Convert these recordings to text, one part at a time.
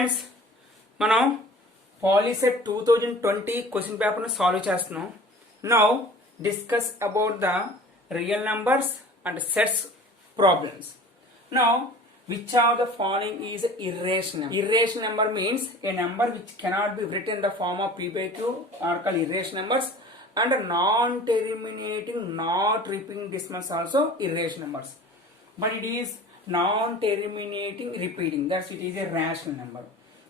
Friends మనం POLYCET 2020 question paper ను solve చేస్తున్నాం. Now discuss about the real numbers and sets problems. Now which of the following is irrational? Irrational number means a number which cannot be written in the form of p by q are called irrational numbers, and non-terminating, not repeating decimals also irrational numbers. But it is non-terminating, repeating, that's it is a rational number.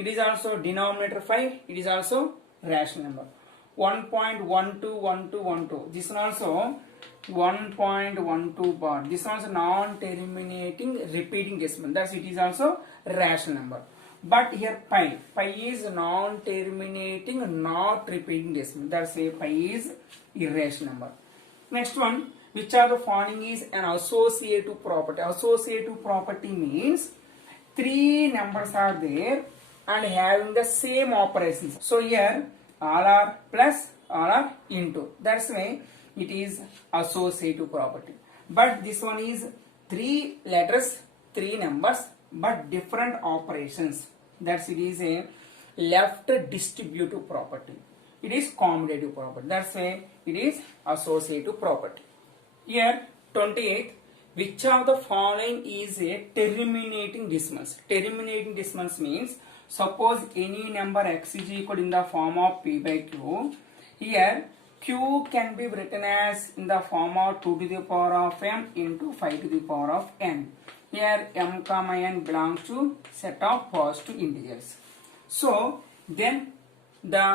It is also denominator 5, it is also rational number. 1.121212, this one also 1.12 bar, this one also non-terminating repeating decimal, thus it is also rational number. But here pi is non-terminating, not repeating decimal, that's why pi is irrational number. Next one, which are the following is an associative property? Associative property means three numbers are there and having the same operations. So here all are plus, all are into, that's why it is associative property. But this one is three letters, three numbers, but different operations, that's it is a left distributive property. It is commutative property, that's why it is associative property. Here 28, which of the following is a terminating decimals? Terminating decimals means suppose any number x is equal in the form of p by q. Here q can be written as in the form of 2 to the power of m into 5 to the power of n. Here m comma n belongs to set of positive integers. So then the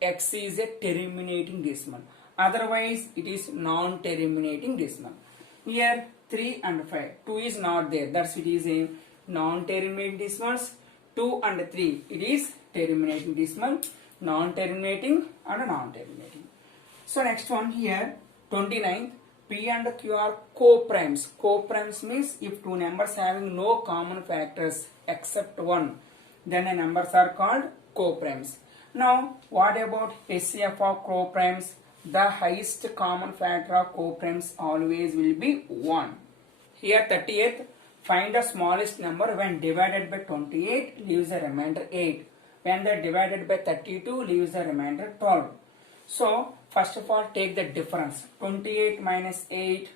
x is a terminating decimal. Otherwise it is non-terminating decimal. Here 3 and 5, 2 is not there, thus it is a non-terminating decimals. 2 and 3, it is terminating decimal, non-terminating and non-terminating. So next one here 29, p and q are co-primes. Co-primes means if two numbers having no common factors except one, then the numbers are called co-primes. Now what about HCF of co-primes? The highest common factor of co-primes always will be 1. Here 30th, find the smallest number when divided by 28 leaves the remainder 8. When they divided by 32 leaves the remainder 12. So first of all take the difference. 28 minus 8,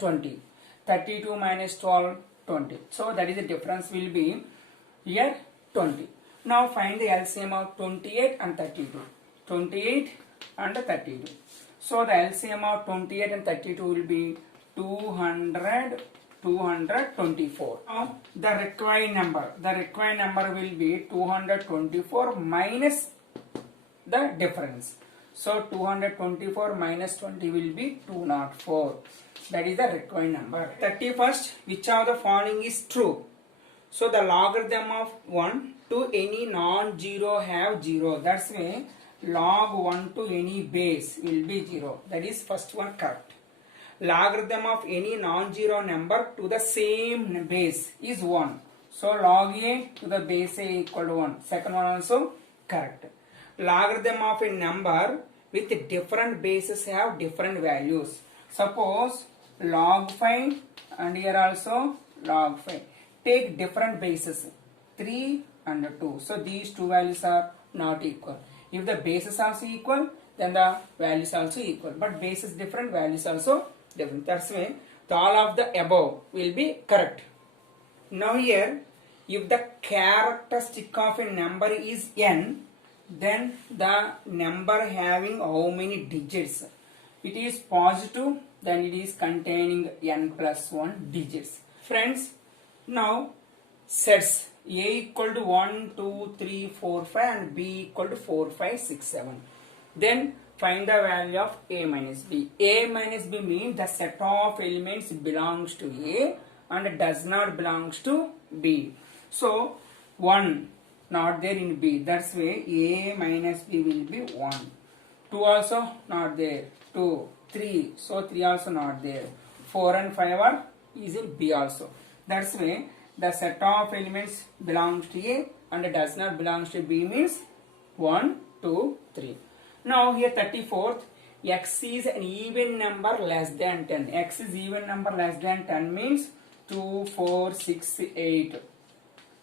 20. 32 minus 12, 20. So that is the difference will be here 20. Now find the LCM of 28 and 32. 28 and 32. So the LCM of 28 and 32 will be 224. Now the required number will be 224 minus the difference. So 224 minus 20 will be 204. That is the required number. 31st, which of the following is true? So the logarithm of 1 to any non-zero have 0. That's why log 1 to any base will be 0. That is first one correct. Logarithm of any non-zero number to the same base is 1. So log a to the base a equal to 1. Second one also correct. Logarithm of a number with different bases have different values. Suppose log 5 and here also log 5. Take different bases 3 and 2. So these two values are not equal. If the bases are also equal, then the values are also equal. But bases different, values also different. That's why all of the above will be correct. Now here, if the characteristic of a number is n, then the number having how many digits? It is positive, then it is containing n plus 1 digits. Friends, now sets a equal to 1, 2, 3, 4, 5 and b equal to 4, 5, 6, 7. Then find the value of a minus b. A minus b means the set of elements belongs to a and does not belongs to b. So 1 not there in b, that's why a minus b will be 1. 2 also not there, 2, 3, so 3 also not there. 4 and 5 are is in b also. That's why the set of elements belongs to a and does not belongs to b means 1, 2, 3. Now here 34th, x is an even number less than 10. X is even number less than 10 means 2, 4, 6, 8.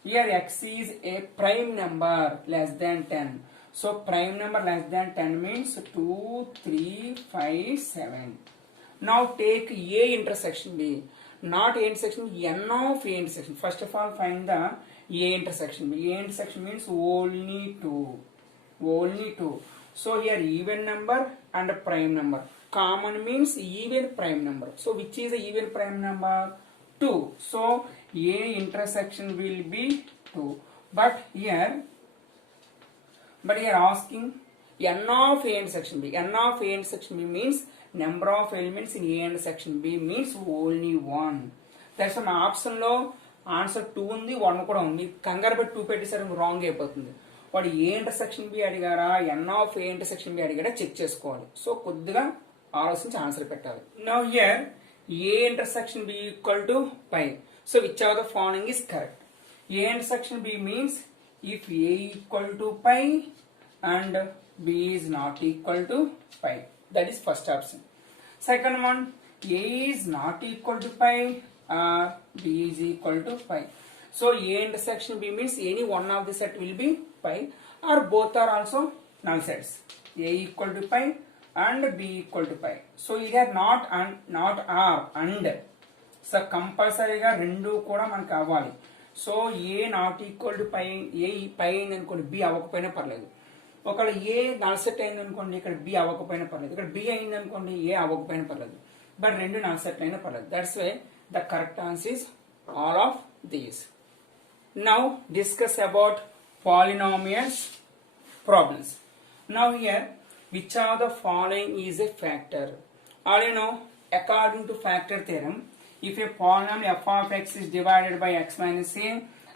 Here x is a prime number less than 10. So prime number less than 10 means 2, 3, 5, 7. Now take A intersection B. Not A intersection, N of A intersection. First of all, find the A intersection B. A intersection means only 2. Only 2. So here even number and prime number. Common means even prime number. So which is the even prime number? 2. So A intersection will be 2. But here asking N of A intersection B. N of A intersection B means number of elements in A intersection B means only 1. That's why my option lo answer 2 ఉంది 1 కూడా ఉంది. కంగారు పెట్టి 2 పెట్టేసరికి wrong అయిపోతుంది. వాడు ఏ intersection B అడిగారా n of A intersection B అడిగారా చెక్ చేసుకోవాలి. సో కొద్దిగా ఆలోచించి ఆన్సర్ పెట్టాలి. Now here A intersection B equal to phi. So which of the following is correct? A intersection B means if A equal to pi and B is not equal to pi. That is first option. Second one, A is not equal to pi or B is equal to pi. So A intersection B means any one of the set will be pi or both are also null sets. A equal to pi and B equal to pi. So here not or and. So compulsory గా రెండు కూడా మనకు అవ్వాలి. So A not equal to pi, A pi అయింది అనుకోండి B అవ్వకపోయినా పర్లేదు. ఒకవేళ ఏ నల్ సెట్ అయింది అనుకోండి ఇక్కడ బి అవ్వకపోయినా పర్లేదు. ఇక్కడ బి అయింది అనుకోండి ఏ అవ్వకపోయినా పర్లేదు. బట్ రెండు నల్ సెట్ అయినా పర్లేదు. That's why the correct answer is all of these. Now discuss about polynomials problems. Now here which of the following is a factor? All you know according to factor theorem, if a polynomial f of x is divided by x minus a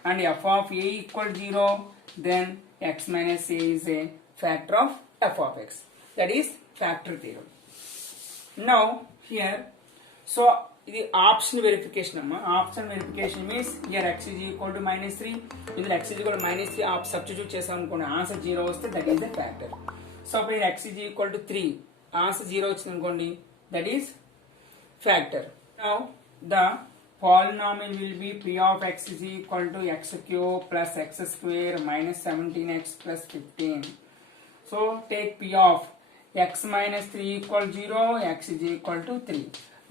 and f of a equal 0, then x minus a is a factor of f of x. That is factor theorem. Now here, so the option verification. Option verification means here x is equal to minus 3. If x is equal to minus 3, आप substitute చేసాం అనుకోండి answer 0 వస్తే that is a factor. So here x is equal to 3, answer 0 వచ్చింది అనుకోండి that is factor. Now the polynomial will be p of x is equal to x cube plus x square minus 17x plus 15. So take p of x minus 3 equal 0, x is equal to 3.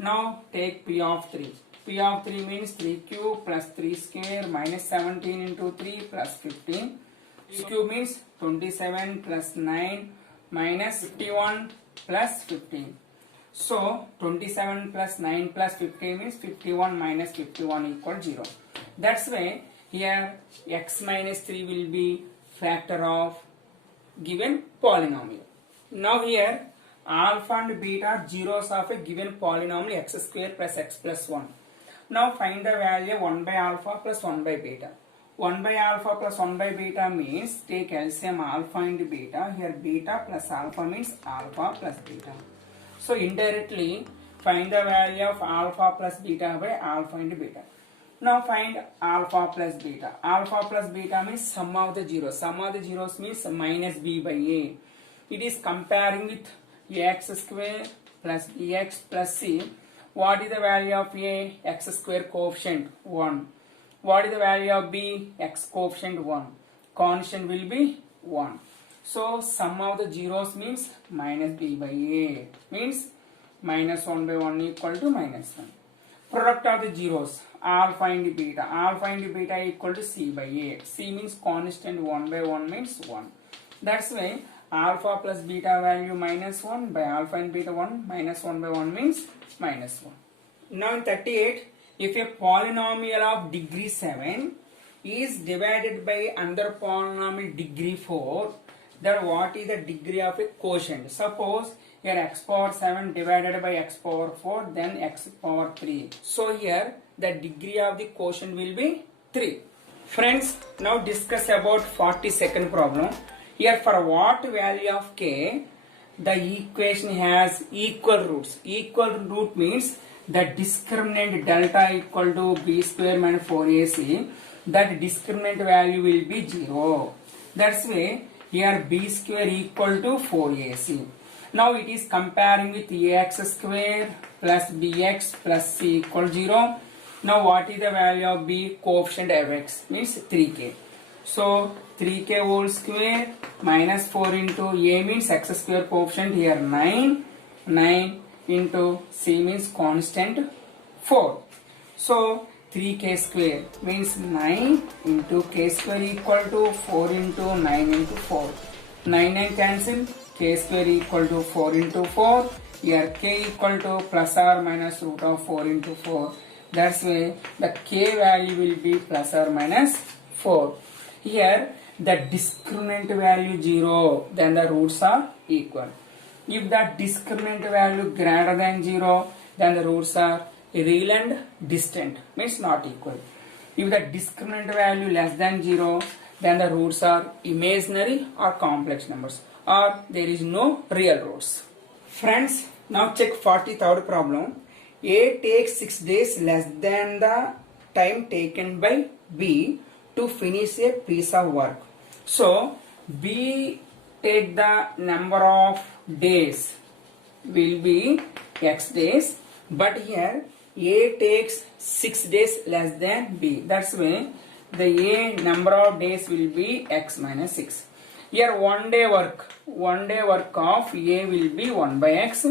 Now take p of 3. P of 3 means 3 cube plus 3 square minus 17 into 3 plus 15. 3 cube means 27 plus 9 minus 51 plus 15. So 27 plus 9 plus 15 means 51 minus 51 equal 0. That's why here x minus 3 will be factor of given polynomial. Now here alpha and beta are zeros of a given polynomial x square plus x plus 1. Now find the value 1 by alpha plus 1 by beta. 1 by alpha plus 1 by beta means take LCM alpha and beta. Here beta plus alpha means alpha plus beta. So indirectly find the value of alpha plus beta by alpha and beta. Now find alpha plus beta. Alpha plus beta means sum of the zeros. Sum of the zeros means minus b by a. It is comparing with ax square plus bx plus c. What is the value of a? X square coefficient 1. What is the value of b? X coefficient 1. Constant will be 1. So sum of the zeros means minus b by a means minus 1 by 1 equal to minus 1. Product of the zeros alpha and beta. Alpha and beta equal to c by a. C means constant 1 by 1 means 1. That's why alpha plus beta value minus 1 by alpha and beta 1 minus 1 by 1 means minus 1. Now in 38, if a polynomial of degree 7 is divided by another polynomial degree 4, then what is the degree of a quotient? Suppose here x power 7 divided by x power 4, then x power 3. So here the degree of the quotient will be 3. Friends, now discuss about 42nd problem. Here for what value of k the equation has equal roots. Equal root means the discriminant delta equal to b square minus 4ac. That discriminant value will be 0. That's why here b square equal to 4ac. Now it is comparing with ax square plus bx plus c equal 0. Now what is the value of b? Coefficient of x means 3k. So 3k whole square minus 4 into a means x square coefficient here 9. 9 into c means constant 4. So 3k square means 9 into k square equal to 4 into 9 into 4. 9 cancel, k square equal to 4 into 4. Here k equal to plus or minus root of 4 into 4. That's why the k value will be plus or minus 4. Here the discriminant value 0, then the roots are equal. If the discriminant value greater than 0, then the roots are real and distant, means not equal. If the discriminant value less than 0, then the roots are imaginary or complex numbers, or there is no real roots. Friends, now check 43rd problem. A takes 6 days less than the time taken by B to finish a piece of work. So B take the number of days will be x days, but here A takes 6 days less than B. That's why the A number of days will be x minus 6. Here one day work of A will be 1 by x,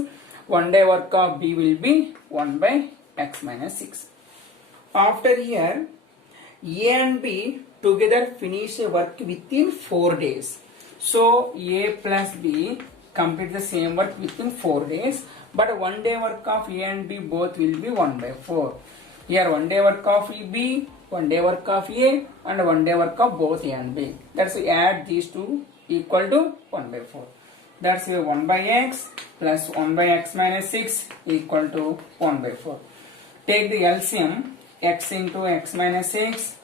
one day work of B will be 1 by x minus 6. After here A and B together finish a work within 4 days. So A plus B complete the same work within 4 days, but one day work of A and B both will be 1 by 4. Here one day work of B, one day work of A, and one day work of both A and B. That's why add these two equal to 1 by 4. That's why 1 by x plus 1 by x minus 6 equal to 1 by 4. Take the LCM, x into x minus 6.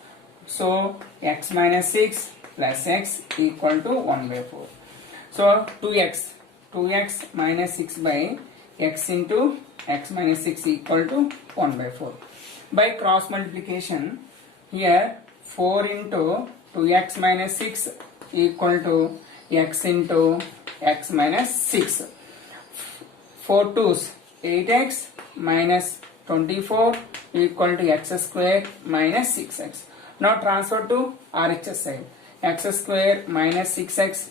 So x minus 6 plus x equal to 1 by 4. So 2x minus 6 by x into x minus 6 equal to 1 by 4. By cross multiplication, here 4 into 2x minus 6 equal to x into x minus 6. 4 2's 8x minus 24 equal to x square minus 6x. Now transfer to RHS side. X square minus 6x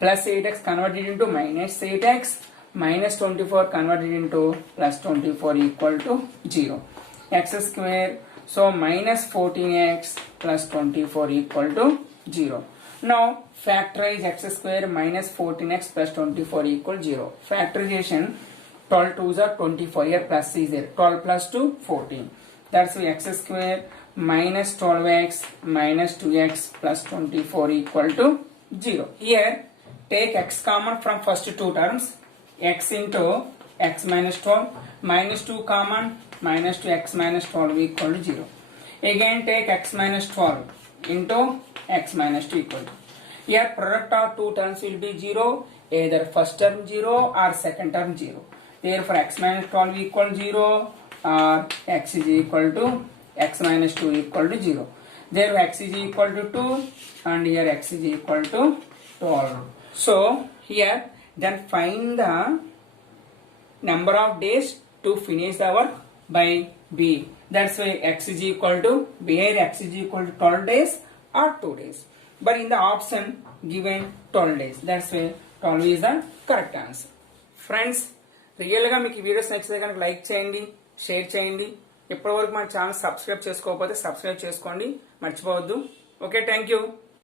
plus 8x converted into minus 8x minus 24 converted into plus 24 equal to 0. X square, so minus 14x plus 24 equal to 0. Now factorize x square minus 14x plus 24 equal 0. Factorization 12 2s are 24, here plus is there, 12 plus 2 14. That's why x square minus 12x minus 2x plus 24 equal to 0. Here take x common from first two terms, x into x minus 12 minus 2 common, minus 2x minus 12 equal to 0. Again take x minus 12 into x minus 2 equal to. Here product of two terms will be 0, either first term 0 or second term 0. Therefore x minus 12 equal to 0 or x is equal to x minus 2 equal to 0. Therefore x is equal to 2 and here x is equal to 12. So here then find the number of days to finish the work by B. That's why x is equal to B, here x is equal to 12 days or 2 days. But in the option given 12 days. That's why 12 is the correct answer. Friends, రియల్గా మీకు ఈ videos నచ్చితే కనుక like చేయండి, share చేయండి. ఇప్పటివరకు మన channel subscribe చేసుకోకపోతే సబ్స్క్రైబ్ చేసుకోండి, మర్చిపోవద్దు. Okay, thank you.